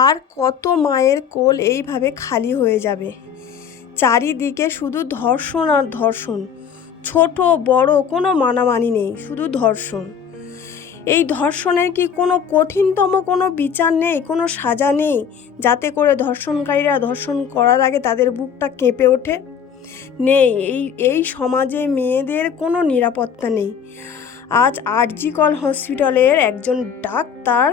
আর কত মায়ের কোল এইভাবে খালি হয়ে যাবে? চারিদিকে শুধু ধর্ষণ আর ধর্ষণ, ছোট বড় কোনো মানামানি নেই, শুধু ধর্ষণ। এই ধর্ষণের কি কোনো কঠিনতম কোনো বিচার নেই, কোনো সাজা নেই, যাতে করে ধর্ষণকারীরা ধর্ষণ করার আগে তাদের বুকটা কেঁপে ওঠে? নেই। এই সমাজে মেয়েদের কোনো নিরাপত্তা নেই। আজ আরজি কর হসপিটালের একজন ডাক্তার,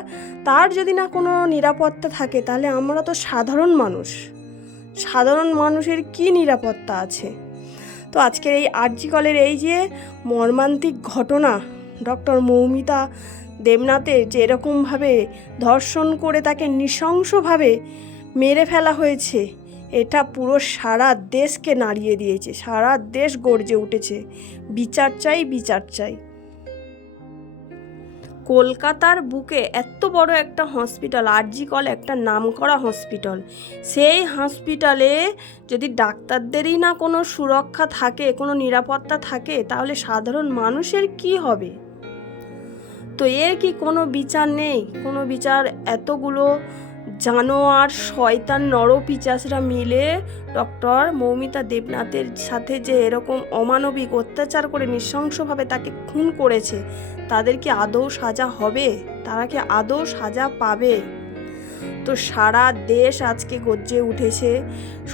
তার যদি না কোনো নিরাপত্তা থাকে, তাহলে আমরা তো সাধারণ মানুষের কি নিরাপত্তা আছে? তো আজকের এই আরজি করের এই যে মর্মান্তিক ঘটনা, ডক্টর মৌমিতা দেবনাথের যে এরকমভাবে ধর্ষণ করে তাকে নৃশংসভাবে মেরে ফেলা হয়েছে, এটা পুরো সারা দেশকে নাড়িয়ে দিয়েছে। সারা দেশ গর্জে উঠেছে, বিচার চাই, বিচার চাই। কলকাতার বুকে এত বড় একটা হসপিটাল, আরজি কর একটা নামকরা হসপিটাল, সেই হসপিটালে যদি ডাক্তারদেরই না কোনো সুরক্ষা থাকে, কোনো নিরাপত্তা থাকে, তাহলে সাধারণ মানুষের কি হবে? তো এর কি কোনো বিচার নেই? কোনো বিচার? এতগুলো জানোয়ার শয়তান নরপিশাচরা মিলে ডক্টর মৌমিতা দেবনাথের সাথে যে এরকম অমানবিক অত্যাচার করে নৃশংসভাবে তাকে খুন করেছে, তাদের কি আদৌ সাজা হবে? তারা কি আদৌ সাজা পাবে? তো সারা দেশ আজকে গর্জে উঠেছে,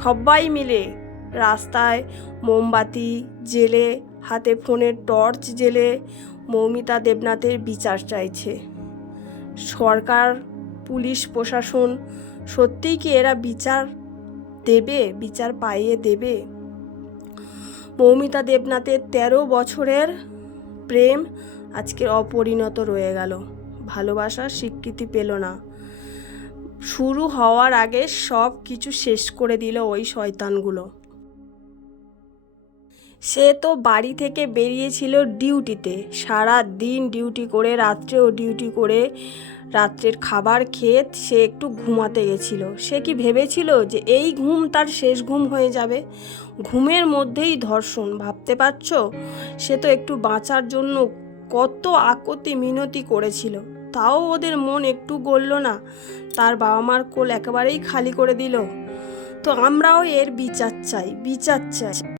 সবাই মিলে রাস্তায় মোমবাতি জেলে, হাতে ফোনের টর্চ জেলে মৌমিতা দেবনাথের বিচার চাইছে। সরকার, পুলিশ প্রশাসন সত্যিই কি এরা বিচার দেবে? বিচার পাইয়ে দেবে? মৌমিতা দেবনাথের 13 বছরের প্রেম আজকে অপরিণত রয়ে গেল, ভালোবাসার স্বীকৃতি পেল না। শুরু হওয়ার আগে সব কিছু শেষ করে দিল ওই শয়তানগুলো। সে তো বাড়ি থেকে বেরিয়েছিল ডিউটিতে, সারা দিন ডিউটি করে, রাত্রেও ডিউটি করে, রাত্রের খাবার খেয়ে সে একটু ঘুমাতে গেছিল। সে কি ভেবেছিল যে এই ঘুম তার শেষ ঘুম হয়ে যাবে? ঘুমের মধ্যেই ধর্ষণ, ভাবতে পারছো? সে তো একটু বাঁচার জন্য কত আকুতি মিনতি করেছিল, তাও ওদের মন একটু গলল না, তার বাবা মার কোল একেবারেই খালি করে দিল। তো আমরাও এর বিচার চাই, বিচার চাই।